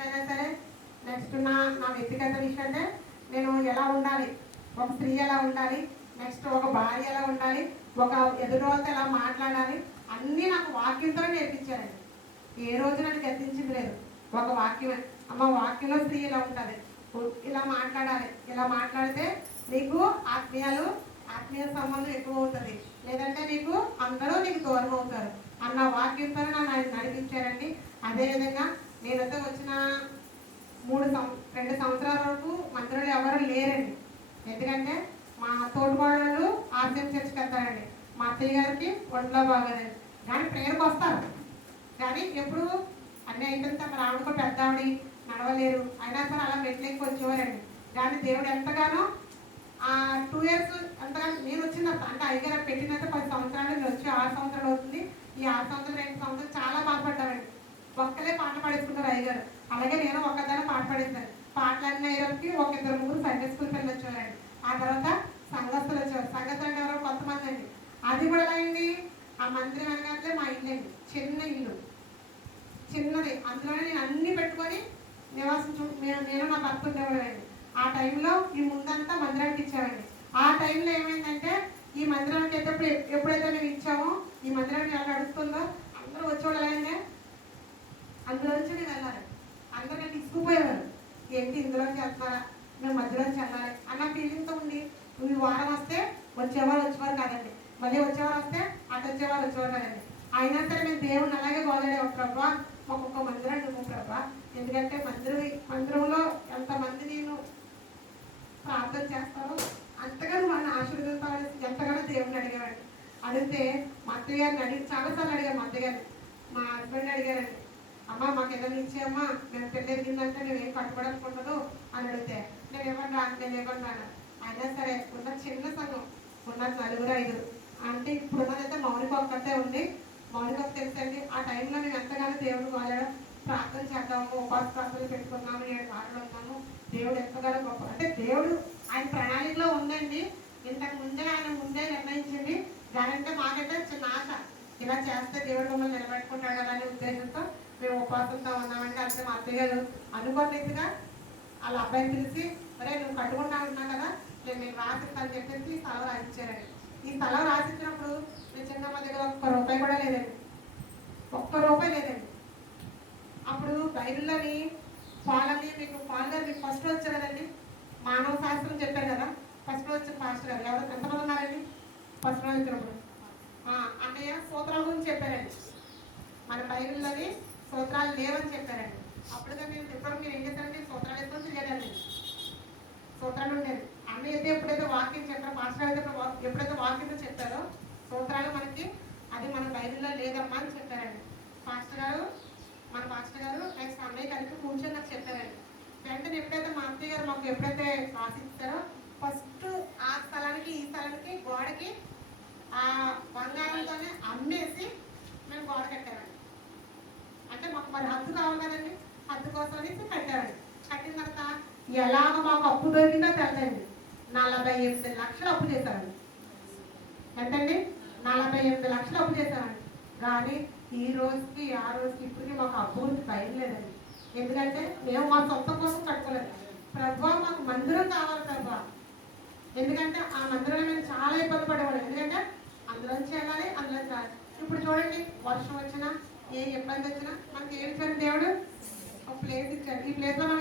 విషయమైనా సరే, నెక్స్ట్ నా నా వ్యక్తిగత విషయం అంటే నేను ఎలా ఉండాలి, ఒక స్త్రీ ఎలా ఉండాలి, నెక్స్ట్ ఒక భార్య ఎలా ఉండాలి, ఒక ఎదురు వాళ్ళతో ఎలా మాట్లాడాలి, అన్నీ నాకు వాక్యంతో నేర్పించారండి. ఏ రోజు నన్ను గద్దించింది లేదు. ఒక వాక్యమే, అమ్మ వాక్యంలో స్త్రీ ఇలా ఉంటుంది, ఇలా మాట్లాడాలి, ఇలా మాట్లాడితే నీకు ఆత్మీయ సంబంధం ఎక్కువ అవుతుంది, లేదంటే నీకు అందరూ నీకు దూరం అవుతారు అన్న వాక్యంతో నన్ను ఆయన నడిపించారండి. అదేవిధంగా నేనైతే వచ్చిన 2 సంవత్సరాల వరకు మందిరంలో ఎవరు లేరండి. ఎందుకంటే మా తోటికోడళ్ళు ఆర్సీఎం చర్చికి వెళ్తారండి, మా అత్తయ్య గారికి ఒంట్లో బాగోదండి, కానీ ప్రేయర్కి వస్తారు. కానీ ఎప్పుడు అన్నీ అయిపోతే మరి ఆవిడ కూడా పెద్ద ఆవిడ నడవలేరు, అయినా సరే అలా మెట్లెక్కి వచ్చేవారండి. కానీ దేవుడు ఎంతగానో 2 ఇయర్స్ ఎంతగానో నేను వచ్చినప్పుడు అంటే అయ్యగారు పెట్టినంత 10 సంవత్సరాలు నేను వచ్చి 6 సంవత్సరాలు అవుతుంది. ఈ 6 సంవత్సరాలు 2 సంవత్సరాలు చాలా బాధపడ్డామండి. ఒక్కలే పాట పాడేసుకుంటారు అయ్యగారు, అలాగే నేను ఒక్కదాన్ని పాట పాడేస్తాను. పాటలన్నీ అయ్యేకి 1-2-3 సండే స్కూల్కి వెళ్ళి వచ్చేవారండి. ఆ తర్వాత సంఘస్థులు వచ్చేవారు. సంఘస్థులు అంటే ఎవరో కొంతమంది అండి. అది కూడా ఎలా అయింది, ఆ మందిరం వెనకాలే మా ఇల్లు అండి, చిన్న ఇల్లు, చిన్నది. అందులోనే నేను అన్నీ పెట్టుకొని నేను నా భర్త ఉండేవాడండి. ఆ టైంలో ఈ ముందంతా మందిరానికి ఇచ్చామండి. ఆ టైంలో ఏమైందంటే ఈ మందిరానికి అయితే ఎప్పుడైతే మేము ఇచ్చామో ఈ మందిరానికి ఎలా నడుస్తుందో అందరూ వచ్చేవాళ్ళంటే అందులోంచి నేను వెళ్ళాలి. అందరూ నేను తీసుకుపోయేవారు, ఏంటి ఇందులోంచి వెళ్తున్నారా, మేము మధ్యలోంచి వెళ్ళాలి అన్న ఫీలింగ్తో ఉండి నువ్వు ఈ వారం వస్తే వచ్చేవారు కాదండి, మళ్ళీ వచ్చేవారు వస్తే అటు వచ్చేవారు కాదండి. అయినా సరే మేము దేవుని అలాగే గోదాడే, ప్రభా ఒక్కొక్క మందిరం నువ్వు ప్రభా, ఎందుకంటే మందిరంలో ఎంతమంది నేను ప్రార్థన చేస్తారో అంతగానో వాళ్ళని ఆశీర్వదిస్తామని ఎంతగానో దేవుడిని అడిగామండి. అడిగితే మా అత్తయ్య గారిని చాలాసార్లు అడిగాను. మా అత్తయ్య గారిని, మా హస్బెండ్ అడిగారండి, అమ్మ మాకు ఏదైనా ఇచ్చేయమ్మా, మేము పెళ్ళి ఎదిగిందంటే నువ్వేం కట్టుకోవడానికి ఉండదు అని అడిగితే నేను ఇవ్వను. అయినా సరే ఉన్న చిన్న సంఘం, ఉన్న 4-5 అంటే ఇప్పుడు ఉన్నదైతే మౌనిక ఒక్కతే ఉంది. మౌనిక తెలుసండి. ఆ టైంలో మేము ఎంతగానో దేవుడు వాళ్ళ ప్రార్థన చేద్దాము, ఉపాస ప్రార్థనలు పెట్టుకున్నాము, 7 వారాలు ఉన్నాము. దేవుడు ఎంతగానో గొప్ప, అంటే దేవుడు ఆయన ప్రణాళికలో ఉందండి. ఇంతకు ముందే ఆయన ముందే నిర్ణయించింది. దానంటే మాకైతే చిన్న ఆశ, ఇలా చేస్తే దేవుడు మమ్మల్ని నిలబెట్టుకుంటాడు కదా అనే ఉద్దేశంతో మేము ఉపాసంతో ఉన్నామంటే. అంటే మా అత్తయ్య గారు అనుకోనిగా వాళ్ళ అబ్బాయిని పిలిచి, అరే నువ్వు కట్టుకుంటా ఉంటున్నావు కదా, నేను రాసిస్తాను చెప్పేసి ఈ స్థలం రాసిచ్చారండి. ఈ స్థలం రాసిచ్చినప్పుడు నేను చిన్నమ్మ దగ్గర ₹1 కూడా లేదండి, ₹1 లేదండి. అప్పుడు బైబిల్లోని పాలని మీకు ఫస్ట్ వచ్చారు కదండి, మానవ శాస్త్రం చెప్పారు కదా, ఫస్ట్ వచ్చిన పాస్టర్ గారు ఎవరు ఎంతమంది ఉన్నారండి? ఫస్ట్ రోజు వచ్చినప్పుడు అన్నయ్య సూత్రాల గురించి చెప్పారండి. మన బైబిల్లోని సూత్రాలు లేవని చెప్పారండి. అప్పుడుగా మేము చెప్పడం మీరు ఏం చేశారంటే సూత్రాలు వేసుకొని తెలియదండి, సూత్రాలు ఉండేది. అన్నయ్య అయితే ఎప్పుడైతే వాక్యం చెప్పారో, పాస్టర్ అయితే ఎప్పుడైతే వాక్యంలో చెప్పారో సూత్రాలు మనకి అది మన బైబిల్లో లేదమ్మా అని చెప్పారండి మన పాస్టర్ గారు. నెక్స్ట్ అన్నయ్య కలిపి కూర్చొని నాకు చెప్పారండి. వెంటనే ఎప్పుడైతే మా అత్తయ్య గారు మాకు ఎప్పుడైతే రాసిస్తారో ఫస్ట్ ఆ స్థలానికి ఈ స్థలానికి గోడకి ఆ బంగారంతోనే అమ్మేసి మేము గోడ కట్టామండి. అంటే మాకు మరి హద్దు కావాలి కదండి, హద్దు కోసం అనేసి కట్టామండి. కట్టిన తర్వాత ఎలాగ మాకు అప్పు దొరికిందో తెలదండి, 48 లక్షలు అప్పు చేశామండి. ఎంతండి? 48 లక్షలు అప్పు చేశామండి. కానీ ఈ రోజుకి ఆ రోజుకి ఇప్పటికీ మాకు అప్పు భయం లేదండి. ఎందుకంటే మేము మా సొంత కోసం కట్టుకోలేదు. ప్రభా మాకు మందిరం కావాలి ప్రభా, ఎందుకంటే ఆ మందిరంలో మేము చాలా ఇబ్బంది పడేవాళ్ళం. ఎందుకంటే అందులోంచి వెళ్ళాలి, అందులోంచి రాలి. ఇప్పుడు చూడండి, వర్షం వచ్చినా ఏ ఇబ్బంది వచ్చినా మనకి ఏమి ఇచ్చారు దేవుడు? ఒక ప్లేస్ ఇచ్చారు. ఈ ప్లేస్లో మనం